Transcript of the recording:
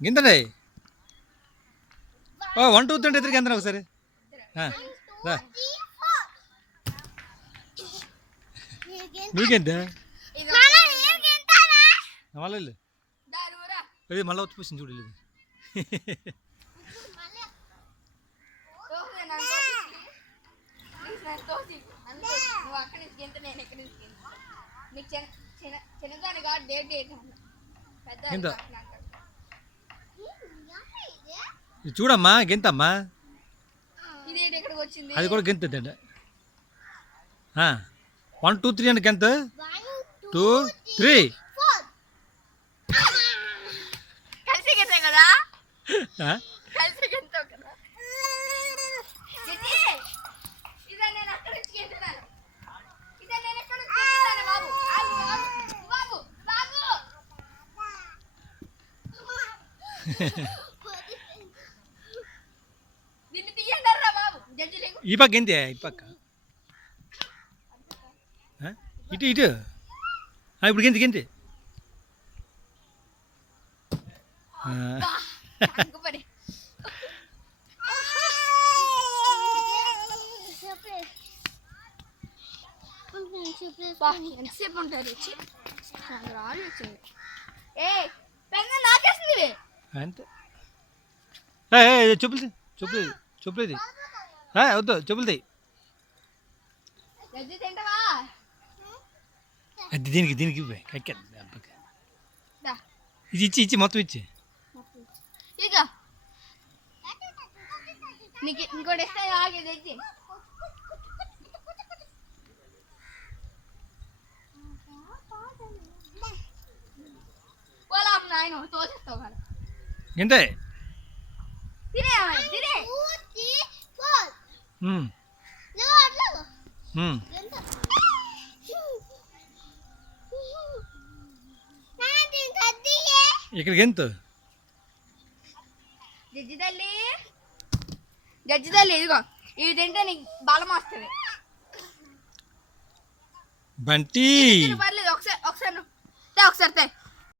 గింతండి. 1 2 3 ఇద్దరికి ఎంత ఒకసారి నువ్వుకెంత మళ్ళీ ఇది మళ్ళీ వచ్చి పూసింది చూడలేదు. చూడమ్మా గెంతమ్మా అది కూడా గెంతండి. 1 2 3 అంటే గెంత 2 3 ఈ పక్క గెంతే ఈ పక్క ఇటు ఇటు ఇప్పుడు గెంతి గెంతి ఎంతసేపు ఉంటారు నాకేస్తుంది అంతే. చెప్పులు చెప్పులు చెప్పులు వద్దు చెప్పులు అది దీనికి దీనికి ఇది ఇచ్చి ఇచ్చి మొత్తం ఇచ్చి నీకు ఇంకోటి ఇస్తే ఆగే తెచ్చి ఆయన తోసేస్తావు కదా ఎంతే తినే తినే ఇక్కడికి ఎంత జడ్జి తల్లి ఇదిగో ఇవి తింటే నీకు బలం వస్తుంది. బంటి పర్లేదు ఒకసారి ఒకసారి ఒకసారి